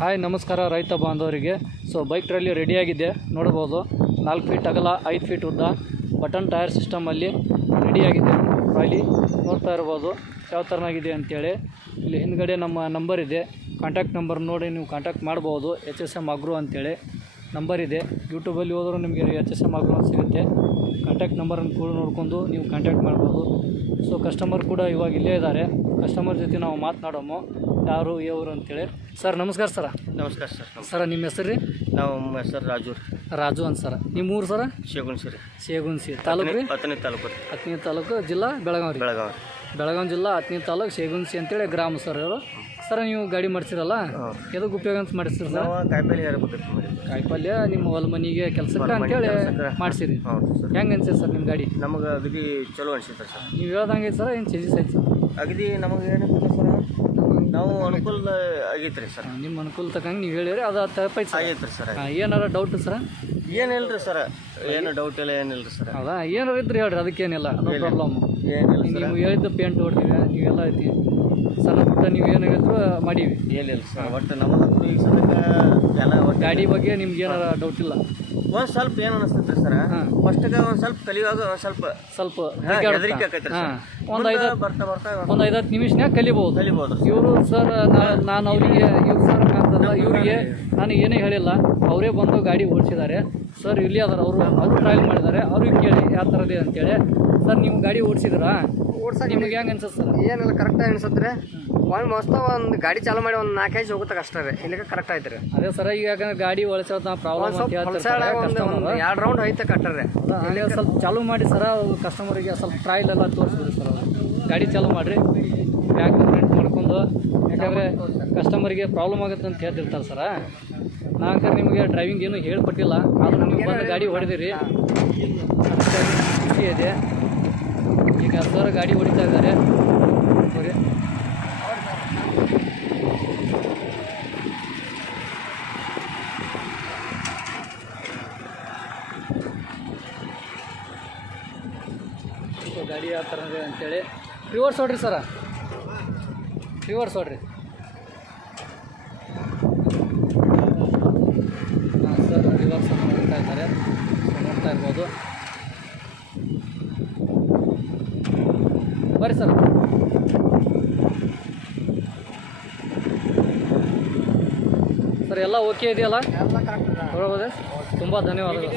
Hi ನಮಸ್ಕಾರ ರೈತ ಬಾಂಧವರಿಗೆ. ಬೈಕ್ ಟ್ರಾಲಿ ರೆಡಿಯಾಗಿದೆ ನೋಡ್ಬೋದು. 4 ಫೀಟ್ ಅಗಲ 5 ಫೀಟ್ ಉದ್ದ ಬಟನ್ ಟೈರ್ ಸಿಸ್ಟಮಲ್ಲಿ ರೆಡಿಯಾಗಿದೆ ಟ್ರಾಲಿ. ನೋಡ್ತಾ ಇರ್ಬೋದು ಯಾವ ಥರನಾಗಿದೆ ಅಂತೇಳಿ. ಇಲ್ಲಿ ಹಿಂದ್ಗಡೆ ನಮ್ಮ ನಂಬರ್ ಇದೆ, ಕಾಂಟ್ಯಾಕ್ಟ್ ನಂಬರ್ ನೋಡಿ ನೀವು ಕಾಂಟ್ಯಾಕ್ಟ್ ಮಾಡ್ಬೋದು. HSM Agro ಅಂತೇಳಿ ನಂಬರ್ ಇದೆ. ಯೂಟ್ಯೂಬಲ್ಲಿ ಹೋದರೂ ನಿಮಗೆ HSM Agro ಅಂತ ಸಿಗುತ್ತೆ. ಕಾಂಟ್ಯಾಕ್ಟ್ ನಂಬರನ್ನು ಕೂಡ ನೋಡ್ಕೊಂಡು ನೀವು ಕಾಂಟ್ಯಾಕ್ಟ್ ಮಾಡ್ಬೋದು. ಕಸ್ಟಮರ್ ಕೂಡ ಇವಾಗ ಇಲ್ಲೇ ಇದ್ದಾರೆ. ಕಸ್ಟಮರ್ ಜೊತೆ ನಾವು ಮಾತನಾಡೋಮು ಯಾರು ಏವರು ಅಂತೇಳಿ. ಸರ್ ನಮಸ್ಕಾರ ಸರ. ನಮಸ್ಕಾರ ಸರ್. ನಿಮ್ಮ ಹೆಸರು ರೀ? ನಮ್ಮ ಹೆಸರು ರಾಜು ಅಂತ ಸರ್. ನಿಮ್ಮ ಊರು ಸರ? ಶೇಗುಣಸಿ ತಾಲೂಕು ರೀ? ಹತ್ತನೇ ತಾಲೂಕು, ಜಿಲ್ಲಾ ಬೆಳಗಾವಿ. ಬೆಳಗಾವಿ ಜಿಲ್ಲಾ ಹತ್ತನೇ ತಾಲೂಕು, ಶೇಗುಣಸಿ ಅಂತೇಳಿ ಗ್ರಾಮ ಸರ್ ಇವರು. ಸರ್ ನೀವು ಗಾಡಿ ಮಾಡಿಸಿರಲ್ಲ, ಎದಕ್ಕೆ ಉಪಯೋಗ ಅಂತ ಮಾಡಿಸ್ತೀರಿ ಸರ್? ಕಾಯಿಪಲ್ಯ ನಿಮ್ಮ ಹೊಲ ಮನೆಗೆ ಕೆಲಸಕ್ಕೆ ಅಂತೇಳಿ ಮಾಡಿಸಿರಿ. ಹೆಂಗೆ ಅನ್ಸಿದೆ ಸರ್ ನಿಮ್ಮ ಗಾಡಿ? ನಮಗೆ ಅಗದಿ ಚಲೋ ಅನ್ಸುತ್ತೆ ಸರ್. ನೀವು ಹೇಳ್ದಂಗೆ ಸರ್ ಏನು ಚೇಂಜಸ್ ಆಯ್ತು ಸರ್? ಅಗದಿ ನಮಗೆ ಏನಿದೆ ಸರ್, ನಾವು ಅನುಕೂಲ ಆಗೈತ್ರಿ ಸರ್. ನಿಮ್ಮ ಅನುಕೂಲ ತಕ್ಕಂಗೆ ನೀವು ಹೇಳಿರಿ, ಅದು ತಪ್ಪೈತೆ ಸರ್. ಆಗೈತ್ರಿ ಸರ್. ಏನಾರ ಡೌಟ್ ಸರ್? ಏನಿಲ್ಲ ಸರ್, ಏನು ಡೌಟ್ ಇಲ್ಲ, ಏನಿಲ್ಲ ಸರ್. ಹೌದಾ? ಏನಾರು ಇದ್ರೆ ಹೇಳ್ರಿ, ಅದಕ್ಕೇನಿಲ್ಲ, ನೋ ಪ್ರಾಬ್ಲಮ್. ಏನಿಲ್ಲ ನೀವು ಹೇಳಿದ್ದು ಪೇಂಟ್ ಹೊಡ್ತೀವಿ, ನೀವೆಲ್ಲ ಐತಿ ಸಣ್ಣ ಪುಟ್ಟ ನೀವು ಏನು ಹೇಳಿದ್ರು ಮಾಡೀವಿ. ಏನಿಲ್ಲ ಸರ್, ಒಟ್ಟು ನಮಗಂತೂ ಈಗ ಸದ್ಯಕ್ಕೆ ಎಲ್ಲ ಗಾಡಿ ಬಗ್ಗೆ ನಿಮ್ಗೆ ಏನಾರ ಡೌಟ್ ಇಲ್ಲ? ಒಂದು ಸ್ವಲ್ಪ ಏನು ಅನಿಸ್ತೈತೆ ಸರ್, ಫಸ್ಟಿಗೆ ಒಂದು ಸ್ವಲ್ಪ ಕಲಿಯುವಾಗ ಒಂದು ಸ್ವಲ್ಪ ಹೆದರಿಕೆ ಆಕೈತೆ ಸರ್. ಒಂದು 5-10 ನಿಮಿಷನ್ಯಾಗ ಕಲಿಬೋದು. ಇವರು ಸರ್ ನಾನು ಅವರಿಗೆ ಇವ್ರು ಸರ್ ಕಾಣ್ತಲ್ಲ, ಇವರಿಗೆ ನಾನು ಏನೇ ಹೇಳಿಲ್ಲ, ಅವರೇ ಬಂದು ಗಾಡಿ ಓಡಿಸಿದ್ದಾರೆ ಸರ್. ಇಲ್ಲಿ ಅದಾರ ಅವರು ಟ್ರಯಲ್ ಮಾಡಿದ್ದಾರೆ. ಅವ್ರಿಗೆ ಕೇಳಿ ಯಾವ ಥರದೇ ಅಂತೇಳಿ. ಸರ್ ನೀವು ಗಾಡಿ ಓಡಿಸಿದ್ರಾ? ನಿಮ್ಗೆ ಹೆಂಗೆ ಅನ್ಸುತ್ತೆ ಸರ್? ಏನಿಲ್ಲ, ಕರೆಕ್ಟಾಗಿ ಅನ್ಸುತ್ತೆ. ಒಂದು ಗಾಡಿ ಚಾಲು ಮಾಡಿ ಒಂದು 4 ಹೆಜ್ಜೆ ಹೋಗುತ್ತೆ ಅಷ್ಟೇ ರೀ, ಇಲ್ಲಿಗೆ ಕರೆಕ್ಟ್ ಆಯ್ತು ರೀ. ಅದೇ ಸರ್, ಈಗ ಯಾಕಂದ್ರೆ ಗಾಡಿ ಒಳಸೋದು ಪ್ರಾಬ್ಲಮ್ ಅಂತ ಹೇಳ್ತಾರೆ. 2 ರೌಂಡ್ ಐತೆ ಕಟ್ಟರೆ. ಸ್ವಲ್ಪ ಚಾಲು ಮಾಡಿ ಸರ, ಕಸ್ಟಮರಿಗೆ ಸ್ವಲ್ಪ ಟ್ರಯಲ್ ಎಲ್ಲ ತೋರಿಸ್ಬಿಡಿ ಸರ್. ಗಾಡಿ ಚಾಲು ಮಾಡಿರಿ, ಬ್ಯಾಗ್ ಪ್ರಿಂಟ್ ಮಾಡ್ಕೊಂಡು, ಯಾಕಂದರೆ ಕಸ್ಟಮರಿಗೆ ಪ್ರಾಬ್ಲಮ್ ಆಗುತ್ತೆ ಅಂತ ಹೇಳ್ತಿರ್ತಾರೆ ಸರ. ನಾಲ್ಕು ನಿಮಗೆ ಡ್ರೈವಿಂಗ್ ಏನು ಹೇಳ್ಕೊಟ್ಟಿಲ್ಲ, ಆದರೂ ನೀವು ಬಂದು ಗಾಡಿ ಹೊಡೆದಿರಿ, ಖುಷಿ ಇದೆ. ಈಗ ಸರ್ ಗಾಡಿ ಹೊಡಿತಾ ಇದ್ದಾರೆ ನೋಡಿ. ಗಾಡಿ ಯಾವ ಥರ ಇದೆ ಅಂತೇಳಿ. ರಿವರ್ಸ್ ಹೊಡ್ರಿ ಸರ, ರಿವರ್ಸ್ ಹೊಡ್ರಿ. ಹಾಂ ಸರ್, ರಿವರ್ಸ್ ಅನ್ನು ಹೊಡ್ತಾ ಇದ್ದಾರೆ, ನೋಡ್ತಾ ಇರ್ಬೋದು. ಬರ್ರಿ ಸರ್. ಸರ್ ಎಲ್ಲ ಓಕೆ ಇದೆಯಲ್ಲ? ತುಂಬ ಧನ್ಯವಾದಗಳು.